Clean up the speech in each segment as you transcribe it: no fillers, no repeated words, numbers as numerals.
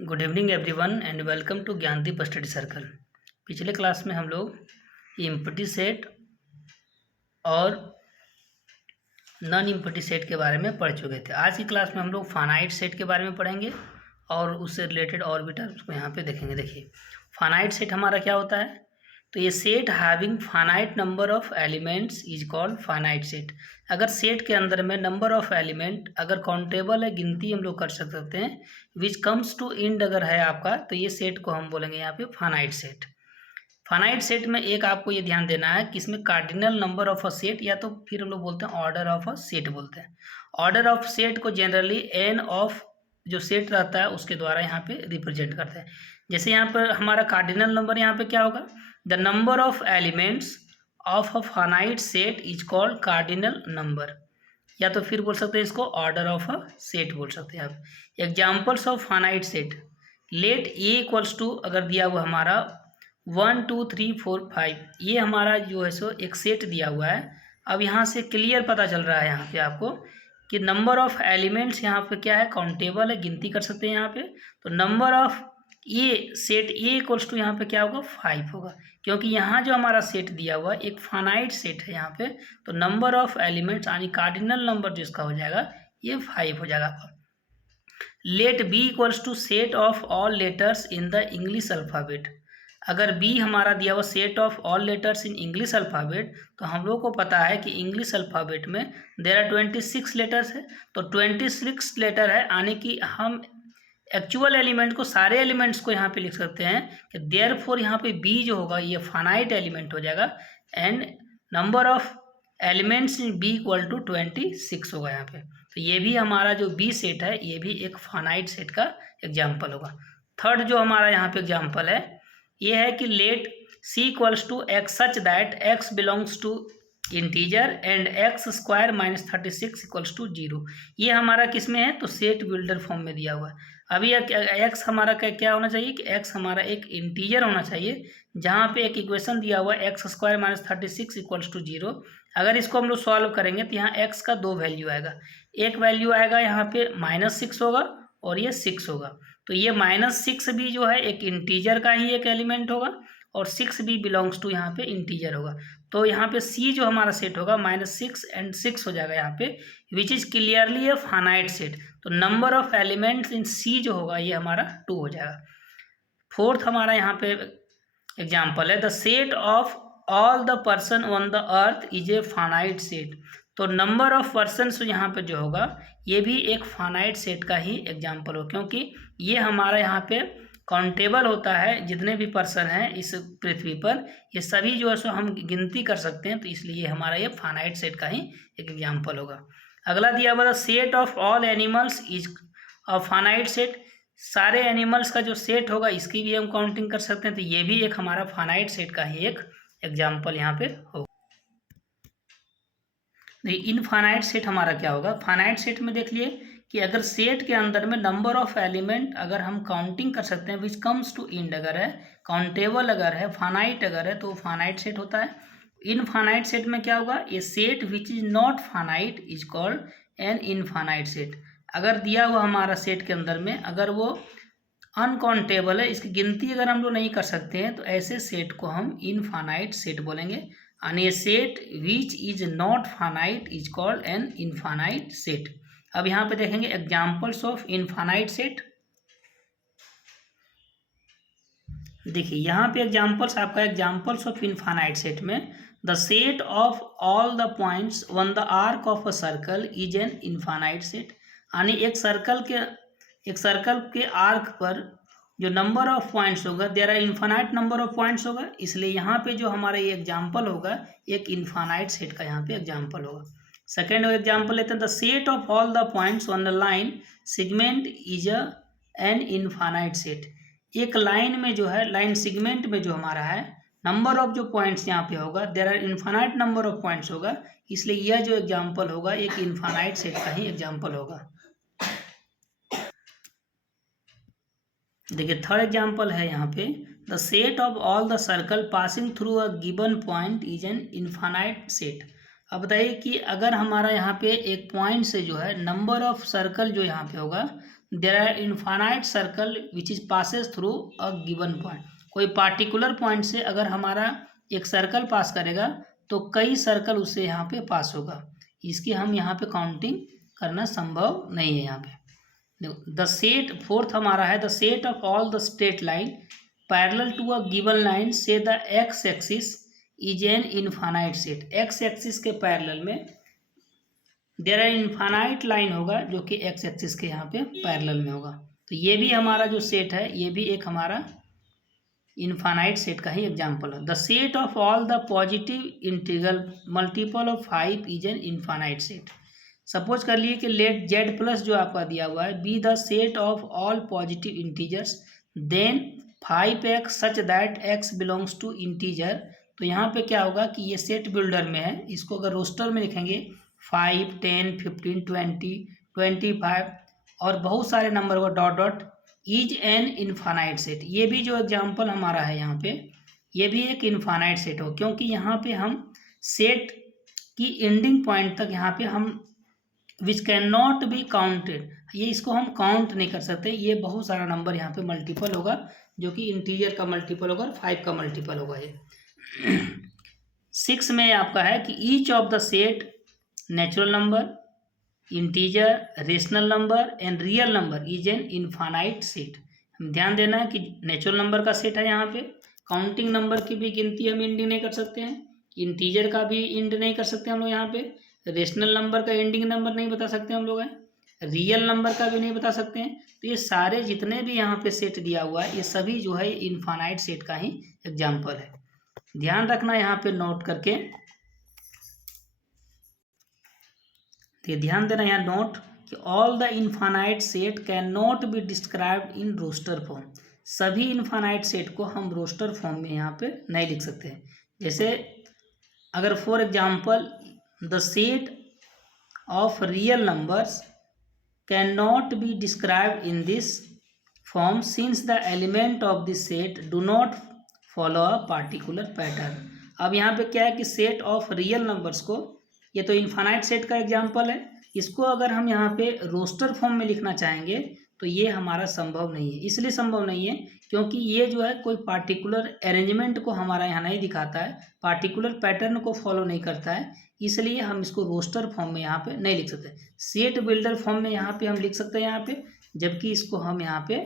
Good evening everyone and welcome to Gyandeep study circle. पिछले class में हम लोग एम्प्टी सेट और नॉन एम्प्टी सेट के बारे में पढ़ चुके थे। आज की क्लास में हम लोग फाइनाइट सेट के बारे में पढ़ेंगे और उससे रिलेटेड और भी टर्म्स को यहाँ पे देखेंगे। देखिए, फाइनाइट सेट हमारा क्या होता है, तो ये set having finite number of elements is called finite set. अगर सेट के अंदर में नंबर ऑफ एलिमेंट अगर काउंटेबल है, गिनती हम लोग कर सकते हैं, विच कम्स टू इंड अगर है आपका, तो ये सेट को हम बोलेंगे यहाँ पे फाइनाइट सेट। फाइनाइट सेट में एक आपको ये ध्यान देना है कि इसमें cardinal number of a set या तो फिर हम लोग बोलते हैं ऑर्डर ऑफ अ सेट बोलते हैं। ऑर्डर ऑफ सेट को जनरली एन ऑफ जो सेट रहता है उसके द्वारा यहाँ पे रिप्रेजेंट करते हैं। जैसे यहाँ पर हमारा कार्डिनल नंबर यहाँ पे क्या होगा, the number of elements of a finite set is called cardinal number, या तो फिर बोल सकते हैं इसको ऑर्डर ऑफ अ सेट बोल सकते हैं आप। Examples of finite set, let A equals to अगर दिया हुआ हमारा 1 2 3 4 5, ये हमारा जो है सो एक सेट दिया हुआ है। अब यहाँ से क्लियर पता चल रहा है यहाँ पे आपको कि नंबर ऑफ एलिमेंट्स यहाँ पे क्या है, काउंटेबल है, गिनती कर सकते हैं यहाँ पे। तो number of A set A equals to यहाँ पे क्या होगा, 5 होगा, क्योंकि यहाँ जो हमारा सेट दिया हुआ एक फाइनाइट सेट है यहाँ पे। तो नंबर ऑफ एलिमेंट्स यानी कार्डिनल नंबर जिसका हो जाएगा ये 5 हो जाएगा आपका। Let B equals to set of all letters in the English alphabet. अगर बी हमारा दिया हुआ set of all letters in English alphabet, तो हम लोग को पता है कि इंग्लिश अल्फ़ाबेट में देयर आर 26 लेटर्स है। तो 26 लेटर है, यानी कि हम एक्चुअल एलिमेंट को, सारे एलिमेंट्स को यहाँ पे लिख सकते हैं कि देयरफॉर यहाँ पे बी जो होगा ये फाइनाइट एलिमेंट हो जाएगा and number of elements in B equal to 26 होगा यहाँ पे। तो ये भी हमारा जो बी सेट है ये भी एक फाइनाइट सेट का एग्जाम्पल होगा। थर्ड जो हमारा यहाँ पे एग्जाम्पल है ये है कि let C equals to x such that x belongs to integer and x square minus 36 equals to 0। ये हमारा किस में है, तो सेट बिल्डर फॉर्म में दिया हुआ है। अभी एक्स हमारा क्या होना चाहिए कि एक्स हमारा एक इंटीजर होना चाहिए, जहाँ पे एक इक्वेशन दिया हुआ है x square minus 36 equals to 0। अगर इसको हम लोग सॉल्व करेंगे तो यहाँ एक्स का 2 वैल्यू आएगा, एक वैल्यू आएगा यहाँ पे -6 होगा और ये 6 होगा। तो ये -6 भी जो है एक इंटीजर का ही एक एलिमेंट होगा और 6 भी बिलोंग्स टू यहाँ पे इंटीजर होगा। तो यहाँ पे सी जो हमारा सेट होगा -6 एंड 6 हो जाएगा यहाँ पे, which is clearly a finite set. तो नंबर ऑफ एलिमेंट्स इन सी जो होगा ये हमारा 2 हो जाएगा। फोर्थ हमारा यहाँ पे एग्जाम्पल है, the set of all the person on the earth is a finite set. तो नंबर ऑफ पर्सन्स यहाँ पे जो होगा ये भी एक फाइनाइट सेट का ही एग्जाम्पल हो, क्योंकि ये हमारा यहाँ पे काउंटेबल होता है। जितने भी पर्सन हैं इस पृथ्वी पर ये सभी जो है सो हम गिनती कर सकते हैं, तो इसलिए हमारा ये फाइनाइट सेट का ही एक एग्जाम्पल होगा। अगला दिया हुआ set of all animals is a finite set. सारे एनिमल्स का जो सेट होगा इसकी भी हम काउंटिंग कर सकते हैं, तो ये भी एक हमारा फाइनाइट सेट का ही एक एग्जाम्पल यहाँ पे होगा। इनफाइनाइट सेट हमारा क्या होगा, फाइनाइट सेट में देख लिए कि अगर सेट के अंदर में नंबर ऑफ एलिमेंट अगर हम काउंटिंग कर सकते हैं विच कम्स टू इंड अगर है, काउंटेबल अगर है, फाइनाइट अगर है, तो फाइनाइट सेट होता है। इनफाइनाइट सेट में क्या होगा, a set which is not finite is called an infinite set. अगर दिया हुआ हमारा सेट के अंदर में अगर वो अनकाउंटेबल है, इसकी गिनती अगर हम लोग नहीं कर सकते हैं, तो ऐसे सेट को हम इनफाइनाइट सेट बोलेंगे। and a set which is not finite is called an infinite set। अब यहाँ पे देखेंगे एग्जाम्पल्स ऑफ इनफाइनाइट सेट। देखिए यहाँ पे एग्जाम्पल्स आपका एग्जाम्पल्स ऑफ इनफाइनाइट सेट में, the set of all the points on the arc of a circle is an infinite set. यानी एक सर्कल के आर्क पर जो नंबर ऑफ पॉइंट्स होगा there are infinite number of points होगा, इसलिए यहाँ पे जो हमारा ये एग्जाम्पल होगा एक इनफाइनाइट सेट का यहाँ पे एग्जाम्पल होगा। सेकेंड एग्जाम्पल लेते हैं, the set of all the points on the line segment is an infinite set. एक लाइन में जो है, लाइन सेगमेंट में जो हमारा है नंबर ऑफ जो पॉइंट्स यहाँ पे होगा there are infinite number of points होगा, इसलिए यह जो एग्जाम्पल होगा एक इनफाइनाइट सेट का ही एग्जाम्पल होगा। देखिए थर्ड एग्जाम्पल है यहाँ पे, the set of all the circle passing through a given point is an infinite set. अब बताइए कि अगर हमारा यहाँ पे एक पॉइंट से जो है नंबर ऑफ सर्कल जो यहाँ पे होगा, there are infinite circle which is passes through a given point. कोई पार्टिकुलर पॉइंट से अगर हमारा एक सर्कल पास करेगा तो कई सर्कल उससे यहाँ पे पास होगा, इसकी हम यहाँ पे काउंटिंग करना संभव नहीं है। यहाँ पे द सेट, फोर्थ हमारा है the set of all the straight line parallel to a given line से the X axis is an infinite set. X axis के पैरेलल में देयर आर इनफाइनाइट लाइन होगा जो कि एक्स एक्सिस के यहाँ पे पैरेलल में होगा। तो ये भी हमारा जो सेट है ये भी एक हमारा इनफाइनाइट सेट का ही एग्जाम्पल है। The set of all the positive integral multiple of 5 is an infinite set. Suppose कर लिए कि लेट जेड प्लस जो आपका दिया हुआ है B the set of all positive integers then 5x such that x belongs to integer. तो यहाँ पे क्या होगा कि ये सेट बिल्डर में है, इसको अगर रोस्टर में लिखेंगे 5, 10, 15, 20, 25 और बहुत सारे number co dot dot is an infinite set. ये भी जो एग्जाम्पल हमारा है यहाँ पे ये भी एक इनफाइनाइट सेट हो, क्योंकि यहाँ पे हम सेट की एंडिंग पॉइंट तक यहाँ पे हम which can not be counted, ये इसको हम काउंट नहीं कर सकते। ये बहुत सारा नंबर यहाँ पे मल्टीपल होगा जो कि इंटीजर का मल्टीपल होगा और 5 का मल्टीपल होगा। ये 6 में आपका है कि each of the set natural number, integer, rational number and real number is an infinite set. हम ध्यान देना है कि नेचुरल नंबर का सेट है, यहाँ पे काउंटिंग नंबर की भी गिनती हम एंडिंग नहीं कर सकते हैं, इंटीजर का भी एंड नहीं कर सकते हम लोग, यहाँ पे रेशनल नंबर का एंडिंग नंबर नहीं बता सकते हम लोग हैं, रियल नंबर का भी नहीं बता सकते हैं। तो ये सारे जितने भी यहाँ पे सेट दिया हुआ है ये सभी जो है इनफाइनाइट सेट का ही एग्जाम्पल है। ध्यान रखना यहाँ पे नोट करके, तो ध्यान देना यहाँ नोट कि all the infinite set can not be described in roster form. सभी इनफाइनाइट सेट को हम रोस्टर फॉर्म में यहाँ पे नहीं लिख सकते हैं। जैसे अगर for example the set of real numbers cannot be described in this form since the element of this set do not follow a particular pattern। अब यहाँ पे क्या है कि सेट ऑफ रियल नंबर्स को, ये तो इनफाइनाइट सेट का एग्जांपल है, इसको अगर हम यहाँ पे रोस्टर फॉर्म में लिखना चाहेंगे तो ये हमारा संभव नहीं है। इसलिए संभव नहीं है क्योंकि ये जो है कोई पार्टिकुलर अरेंजमेंट को हमारा यहाँ नहीं दिखाता है, पार्टिकुलर पैटर्न को फॉलो नहीं करता है, इसलिए हम इसको रोस्टर फॉर्म में यहाँ पे नहीं लिख सकते। सेट बिल्डर फॉर्म में यहाँ पे हम लिख सकते हैं यहाँ पे, जबकि इसको हम यहाँ पे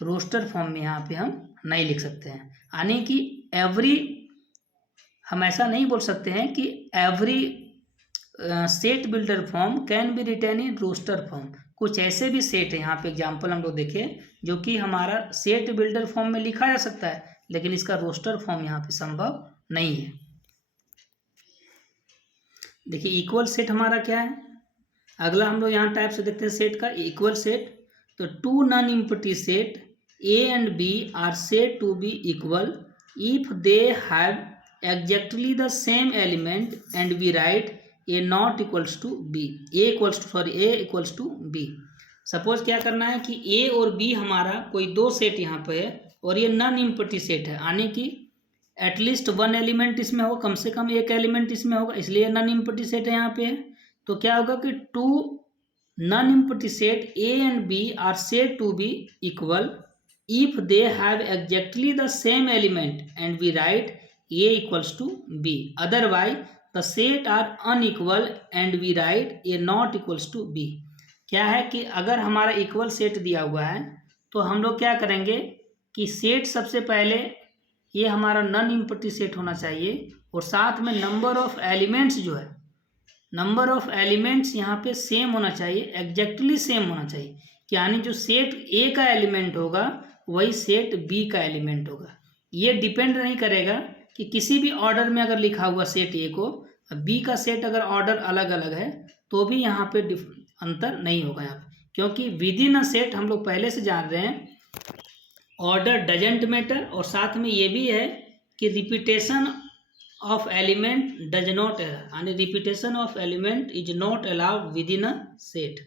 रोस्टर फॉर्म में यहाँ पे हम नहीं लिख सकते हैं। यानी कि एवरी, हम ऐसा नहीं बोल सकते हैं कि every set builder form can be written in roster form. कुछ ऐसे भी सेट है, यहाँ पे एग्जांपल हम लोग देखें जो कि हमारा सेट बिल्डर फॉर्म में लिखा जा सकता है, लेकिन इसका रोस्टर फॉर्म यहाँ पे संभव नहीं है। देखिए इक्वल सेट हमारा क्या है, अगला हम लोग यहाँ टाइप से देखते हैं सेट का इक्वल सेट। तो two non empty set A and B are said to be equal if they have exactly the same element and we write A not equals to B, A equals to B. Suppose क्या करना है कि ए और B हमारा कोई दो set यहाँ पे है और ये नॉन एम्प्टी सेट है, यानी कि एटलीस्ट वन एलिमेंट इसमें होगा, कम से कम एक एलिमेंट इसमें होगा, इसलिए नॉन एम्प्टी सेट है यहाँ पे है। तो क्या होगा कि two non empty set A and B are said to be equal if they have exactly the same element and we write A equals to B, otherwise the set are unequal and we write A not equals to B. क्या है कि अगर हमारा equal set दिया हुआ है तो हम लोग क्या करेंगे कि सेट सबसे पहले ये हमारा नॉन एम्प्टी सेट होना चाहिए और साथ में नंबर ऑफ एलिमेंट्स जो है, नंबर ऑफ एलिमेंट्स यहाँ पे सेम होना चाहिए, एग्जैक्टली सेम होना चाहिए, यानी जो सेट ए का एलिमेंट होगा वही सेट बी का एलिमेंट होगा। ये डिपेंड नहीं करेगा कि किसी भी ऑर्डर में अगर लिखा हुआ सेट ए को, बी का सेट अगर ऑर्डर अलग अलग है तो भी यहाँ पे अंतर नहीं होगा यहाँ पे, क्योंकि विद इन अ सेट हम लोग पहले से जान रहे हैं ऑर्डर डजेंट मैटर, और साथ में ये भी है कि repetition of element does not, यानी repetition of element is not allowed within a set.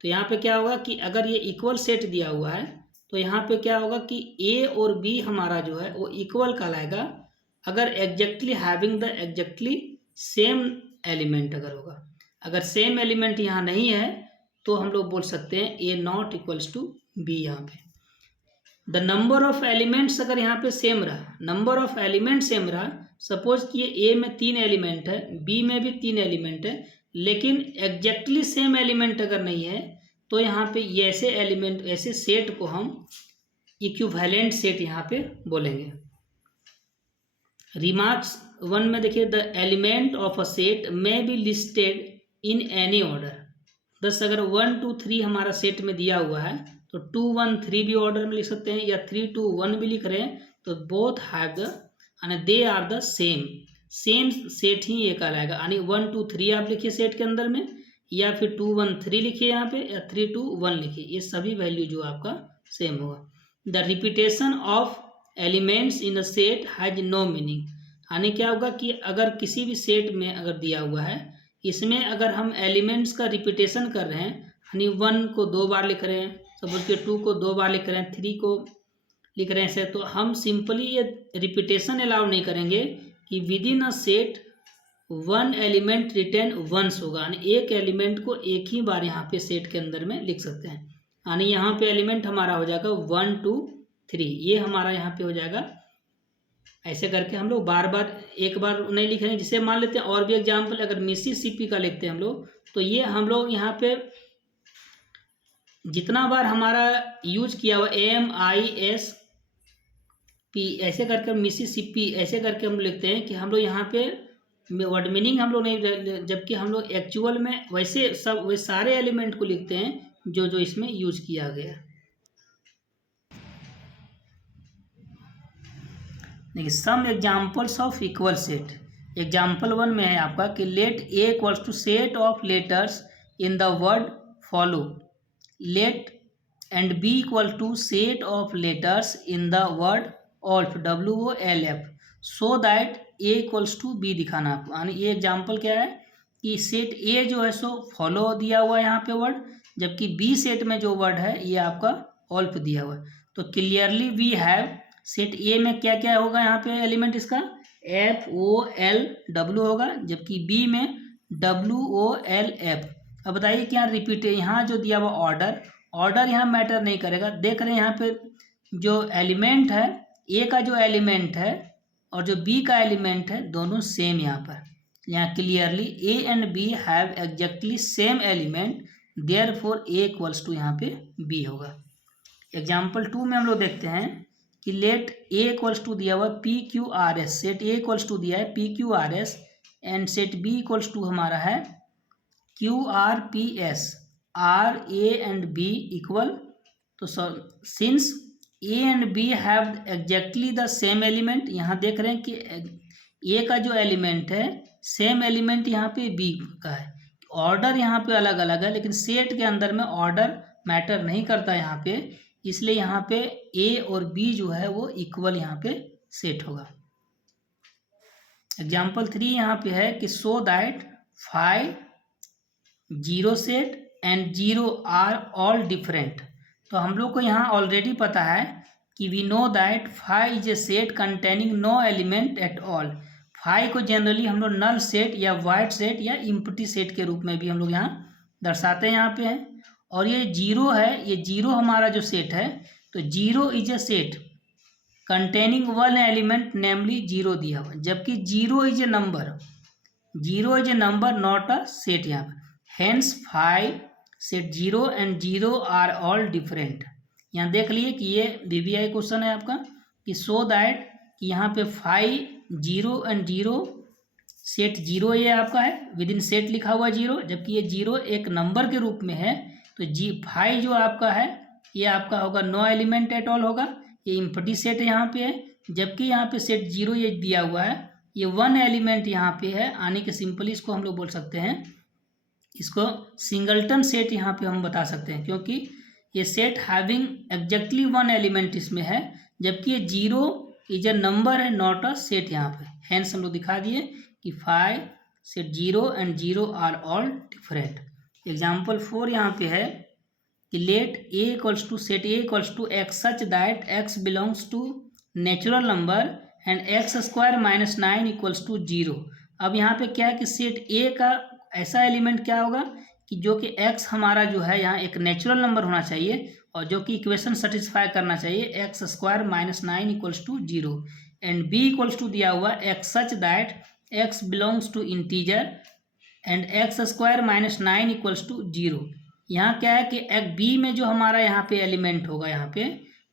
तो यहाँ पे क्या होगा कि अगर ये इक्वल सेट दिया हुआ है तो यहाँ पे क्या होगा कि ए और बी हमारा जो है वो इक्वल कहलाएगा अगर exactly having the exactly same element अगर होगा। अगर सेम एलिमेंट यहाँ नहीं है तो हम लोग बोल सकते हैं A not equals to B. यहाँ पे द नंबर ऑफ एलिमेंट्स अगर यहाँ पे सेम रहा, नंबर ऑफ एलिमेंट सेम रहा, सपोज कि ए में 3 एलिमेंट है, बी में भी 3 एलिमेंट है, लेकिन एग्जैक्टली सेम एलिमेंट अगर नहीं है तो यहाँ पे ये ऐसे एलिमेंट, ऐसे सेट को हम इक्विवेलेंट सेट यहाँ पे बोलेंगे। रिमार्क्स 1 में देखिए, the element of a set में be listed in any order. दस अगर 1 2 3 हमारा सेट में दिया हुआ है तो 2 1 3 भी ऑर्डर में लिख सकते हैं, या 3 2 1 भी लिख रहे हैं तो both have the and they are the same set ही ये कहलाएगा। यानी 1 2 3 आप लिखिए सेट के अंदर में, या फिर 2 1 3 लिखिए यहाँ पे, या 3 2 1 लिखिए, ये सभी वैल्यू जो आपका सेम होगा। The repetition of elements in a set has no meaning. यानी क्या होगा कि अगर किसी भी सेट में अगर दिया हुआ है, इसमें अगर हम एलिमेंट्स का रिपीटेशन कर रहे हैं, यानी 1 को 2 बार लिख रहे हैं, सपोज के 2 को 2 बार लिख रहे हैं, 3 को लिख रहे हैं ऐसे, तो हम सिंपली ये रिपीटेशन अलाउ नहीं करेंगे कि within a set 1 element written once होगा, यानी एक एलिमेंट को एक ही बार यहाँ पे सेट के अंदर में लिख सकते हैं। यानी यहाँ पे एलिमेंट हमारा हो जाएगा 1 2 3, ये हमारा यहाँ पे हो जाएगा। ऐसे करके हम लोग बार बार एक बार नहीं लिख रहे हैं। जिसे मान लेते हैं और भी एग्जाम्पल, अगर मिसिसिपी का लिखते हैं हम लोग, तो ये हम लोग यहाँ पे जितना बार हमारा यूज किया हुआ MISP ऐसे करके मिसिसिपी ऐसे करके हम लिखते हैं कि हम लोग यहाँ पे वर्ड मीनिंग हम लोग नहीं, जबकि हम लोग एक्चुअल में वैसे सब वे सारे एलिमेंट को लिखते हैं जो जो इसमें यूज किया गया। देखिए some examples of equal set. Example 1 में है आपका कि let A equals to set of letters in the word follow, let and B equal to set of letters in the word wolf WOLF, so that A equals to B दिखाना आपको। यानी ये example क्या है कि set ए जो है so follow दिया हुआ है यहाँ पे वर्ड, जबकि बी सेट में जो वर्ड है ये आपका ऑल्फ दिया हुआ है। तो clearly we have, set A में क्या क्या होगा यहाँ पे एलिमेंट इसका FOLW होगा, जबकि बी में WOLF। अब बताइए क्या रिपीट है यहाँ जो दिया हुआ ऑर्डर यहाँ मैटर नहीं करेगा। देख रहे हैं यहाँ पे जो एलिमेंट है, ए का जो एलिमेंट है और जो बी का एलिमेंट है दोनों सेम यहाँ पर। यहाँ clearly A and B have exactly same element, therefore A equals to यहाँ पे बी होगा। एग्जाम्पल 2 में हम लोग देखते हैं कि लेट ए इक्वल्स टू दिया हुआ PQRS, set A equals to दिया है PQRS and set B equals to हमारा है QRPS, RA and B equal. तो since A and B have exactly the same element, यहाँ देख रहे हैं कि ए का जो एलिमेंट है सेम एलिमेंट यहाँ पे बी का है। ऑर्डर यहाँ पे अलग अलग है, लेकिन सेट के अंदर में ऑर्डर मैटर नहीं करता यहाँ पे, इसलिए यहाँ पे ए और बी जो है वो इक्वल यहाँ पे सेट होगा। एग्जाम्पल 3 यहाँ पे है कि so that 5 0 set and 0 are all different. तो हम लोग को यहाँ ऑलरेडी पता है कि we know that 5 is a set containing no element at all. 5 को जनरली हम लोग नल सेट या वाइड सेट या इम्प्टी सेट के रूप में भी हम लोग यहाँ दर्शाते हैं, यहाँ पे है। और ये 0 है, ये 0 हमारा जो सेट है, तो 0 is a set containing 1 element namely 0 दिया हुआ, जबकि 0 is a number not a set यहाँ पर। Hence 5 set 0 and 0 are all different. यहाँ देख लिए कि ये VBI क्वेश्चन है आपका कि सो दैट कि यहाँ पे 5 0 एंड 0 सेट 0 ये आपका है, विद इन सेट लिखा हुआ 0, जबकि ये 0 एक नंबर के रूप में है। तो 5 जो आपका है ये आपका होगा नो एलिमेंट एट ऑल होगा, ये इम्प्टी सेट यहाँ पे है। जबकि यहाँ पे सेट 0 ये दिया हुआ है, ये 1 एलिमेंट यहाँ पे है, आने के सिंपली इसको हम लोग बोल सकते हैं, इसको सिंगलटन सेट यहाँ पे हम बता सकते हैं, क्योंकि ये सेट हैविंग एग्जैक्टली 1 एलिमेंट इसमें है, जबकि ये 0 इज ए नंबर है नॉट अ सेट यहाँ पे। हेंस हम लोग दिखा दिए कि 5 set 0 and 0 are all different. Example 4 यहाँ पे है कि let A equals to set A equals to x such that x belongs to natural number and x square minus 9 equals to 0। अब यहाँ पे क्या है कि सेट ए का ऐसा एलिमेंट क्या होगा कि कि जो कि x हमारा जो है यहाँ एक नेचुरल नंबर होना चाहिए और जो कि इक्वेशन सेटिस्फाई करना चाहिए x square minus 9 equals to 0 and b equals to दिया हुआ x such that x belongs to integer and x square minus 9 equals to 0। यहाँ क्या है कि b में जो हमारा यहाँ पे एलिमेंट होगा यहाँ पे,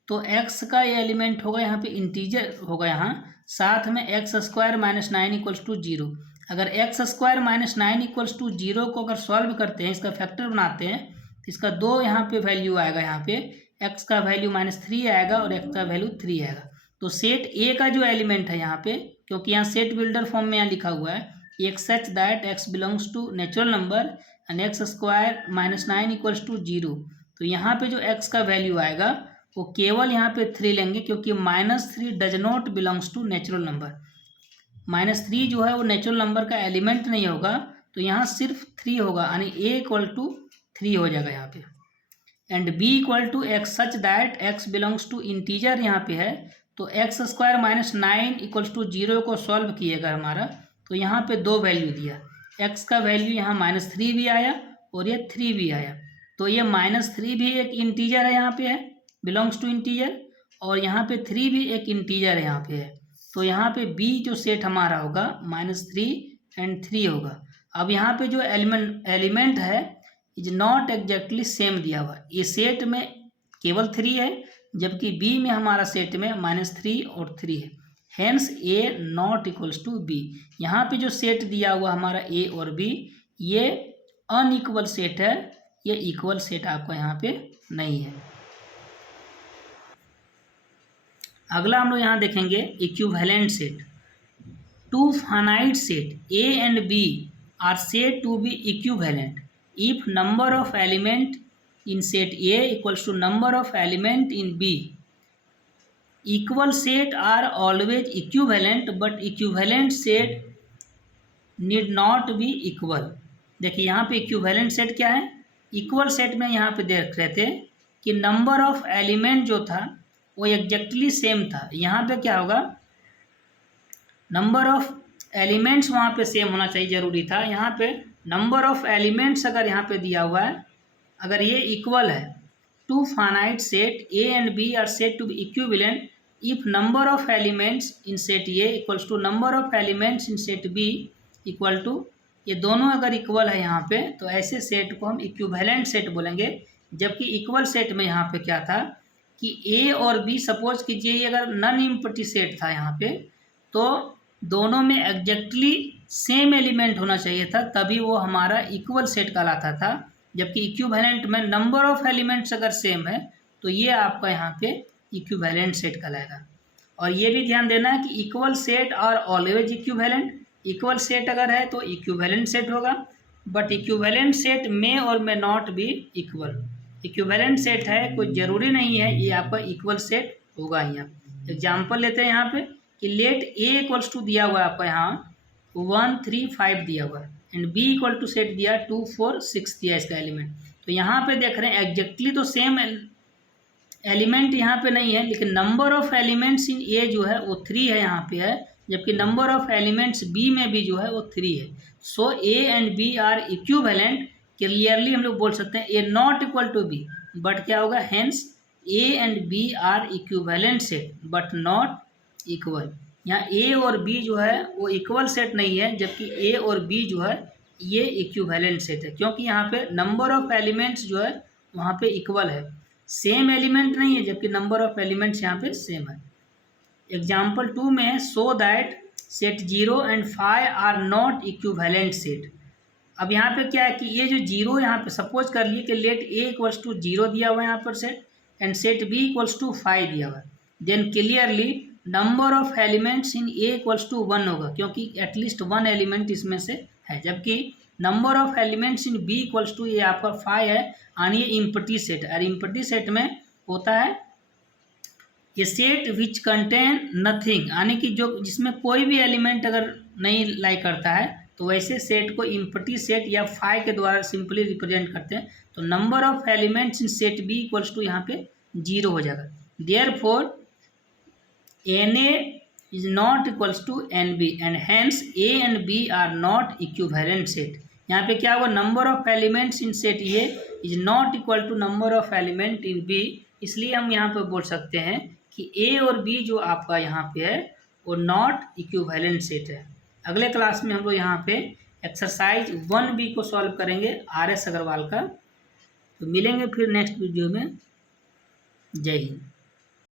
तो x का ये एलिमेंट होगा यहाँ पे इंटीजर होगा यहाँ, साथ में x square minus 9 equals to 0। अगर x square minus 9 equals to 0 को अगर सॉल्व करते हैं, इसका फैक्टर बनाते हैं, तो इसका 2 यहाँ पे वैल्यू आएगा, यहाँ पे x का वैल्यू -3 आएगा और x का वैल्यू 3 आएगा। तो सेट ए का जो एलिमेंट है यहाँ पे, क्योंकि यहाँ सेट बिल्डर फॉर्म में यहाँ लिखा हुआ है एक such that x belongs to natural number and x square minus 9 equals to 0, तो यहाँ पे जो x का वैल्यू आएगा वो केवल यहाँ पे 3 लेंगे, क्योंकि -3 does not belongs to natural number. -3 जो है वो नेचुरल नंबर का एलिमेंट नहीं होगा, तो यहाँ सिर्फ 3 होगा, यानी a इक्वल टू 3 हो जाएगा यहाँ पे। And b equal to x such that x belongs to integer यहाँ पे है, तो x square minus 9 equals to 0 को सॉल्व किएगा हमारा, तो यहाँ पे 2 वैल्यू दिया, x का वैल्यू यहाँ -3 भी आया और ये 3 भी आया, तो ये -3 भी एक इंटीजर है यहाँ पे है, बिलोंग्स टू इंटीजर, और यहाँ पे 3 भी एक इंटीजर है यहाँ पे है, तो यहाँ पे b जो सेट हमारा होगा -3 एंड 3 होगा। अब यहाँ पे जो एलिमेंट है इज नॉट एग्जैक्टली सेम दिया हुआ, ये सेट में केवल 3 है, जबकि b में हमारा सेट में -3 और 3 है, hence a not equals to b। यहाँ पे जो सेट दिया हुआ हमारा a और b ये अनइक्वल सेट है, ये इक्वल सेट आपका यहाँ पे नहीं है। अगला हम लोग यहाँ देखेंगे equivalent set. Two finite set a and b are said to be equivalent if number of element in set a equals to number of element in b। Equal set are always equivalent but equivalent set need not be equal. देखिए यहाँ पे equivalent set क्या है, equal set में यहाँ पे देख रहे थे कि नंबर ऑफ एलिमेंट जो था वो एग्जैक्टली सेम था। यहाँ पे क्या होगा, नंबर ऑफ एलिमेंट्स वहाँ पे सेम होना चाहिए, ज़रूरी था। यहाँ पे नंबर ऑफ एलिमेंट्स अगर यहाँ पे दिया हुआ है, अगर ये इक्वल है, two finite set A and B are set to be equivalent if number of elements in set A equals to number of elements in set B equal to, ये दोनों अगर इक्वल है यहाँ पे, तो ऐसे सेट को हम इक्विवेलेंट सेट बोलेंगे। जबकि इक्वल सेट में यहाँ पे क्या था कि ए और बी, सपोज कीजिए ये अगर नॉन एम्प्टी सेट था यहाँ पे, तो दोनों में एग्जैक्टली सेम एलिमेंट होना चाहिए था, तभी वो हमारा इक्वल सेट कहलाता था। जबकि इक्विवेलेंट में नंबर ऑफ एलिमेंट्स अगर सेम है तो ये आपका यहाँ पे इक्विवेलेंट सेट कहलाएगा। और ये भी ध्यान देना है कि इक्वल सेट और ऑलवेज इक्विवेलेंट, इक्वल सेट अगर है तो इक्विवेलेंट सेट होगा, बट इक्विवेलेंट सेट में और में not be equal. Equivalent set है, कोई ज़रूरी नहीं है ये आपका इक्वल सेट होगा। यहाँ एग्जाम्पल लेते हैं यहाँ पे कि लेट ए इक्वल्स टू दिया हुआ है आपका यहाँ 1 3 5 दिया हुआ है, and B equal to set दिया 2 4 6 दिया इसका एलिमेंट। तो यहाँ पे देख रहे हैं एग्जैक्टली तो सेम एलिमेंट यहाँ पे नहीं है, लेकिन नंबर ऑफ एलिमेंट्स इन ए जो है वो 3 है यहाँ पे है, जबकि नंबर ऑफ एलिमेंट्स बी में भी जो है वो 3 है। So A and B are equivalent. Clearly हम लोग बोल सकते हैं A not equal to B, but क्या होगा, hence A and B are equivalent set but not equal. यहाँ ए और बी जो है वो इक्वल सेट नहीं है, जबकि ए और बी जो है ये इक्विवेलेंट सेट है, क्योंकि यहाँ पे नंबर ऑफ एलिमेंट्स जो है वहाँ पे इक्वल है, सेम एलिमेंट नहीं है, जबकि नंबर ऑफ एलिमेंट्स यहाँ पे सेम है। एग्जाम्पल 2 में है so that set 0 and 5 are not equivalent set. अब यहाँ पे क्या है कि ये जो 0 यहाँ पे सपोज कर लिए कि लेट ए इक्वल्स टू 0 दिया हुआ है यहाँ पर set, and set B equals to 5 दिया हुआ है, then clearly number of elements in A equals to 1 होगा, क्योंकि एटलीस्ट 1 एलिमेंट इसमें से है। जबकि number of elements in B equals to ये आपका 5 है, यानी ये इम्पटी सेट है। और इम्पटी सेट में होता है ये सेट विच कंटेन नथिंग, यानी कि जो जिसमें कोई भी एलिमेंट अगर नहीं लाई करता है, तो वैसे सेट को इम्पटी सेट या 5 के द्वारा सिंपली रिप्रेजेंट करते हैं। तो number of elements in set B equals to यहाँ पे 0 हो जाएगा। Therefore Na is not equals to Nb and hence A and B are not equivalent set। यहाँ पे क्या हुआ, number of elements in set A is not equal to number of element in B. इसलिए हम यहाँ पे बोल सकते हैं कि ए और बी जो आपका यहाँ पे है वो नॉट इक्विवेलेंट सेट है। अगले क्लास में हम लोग यहाँ पे एक्सरसाइज 1B को सॉल्व करेंगे RS अग्रवाल का। तो मिलेंगे फिर नेक्स्ट वीडियो में। जय हिंद।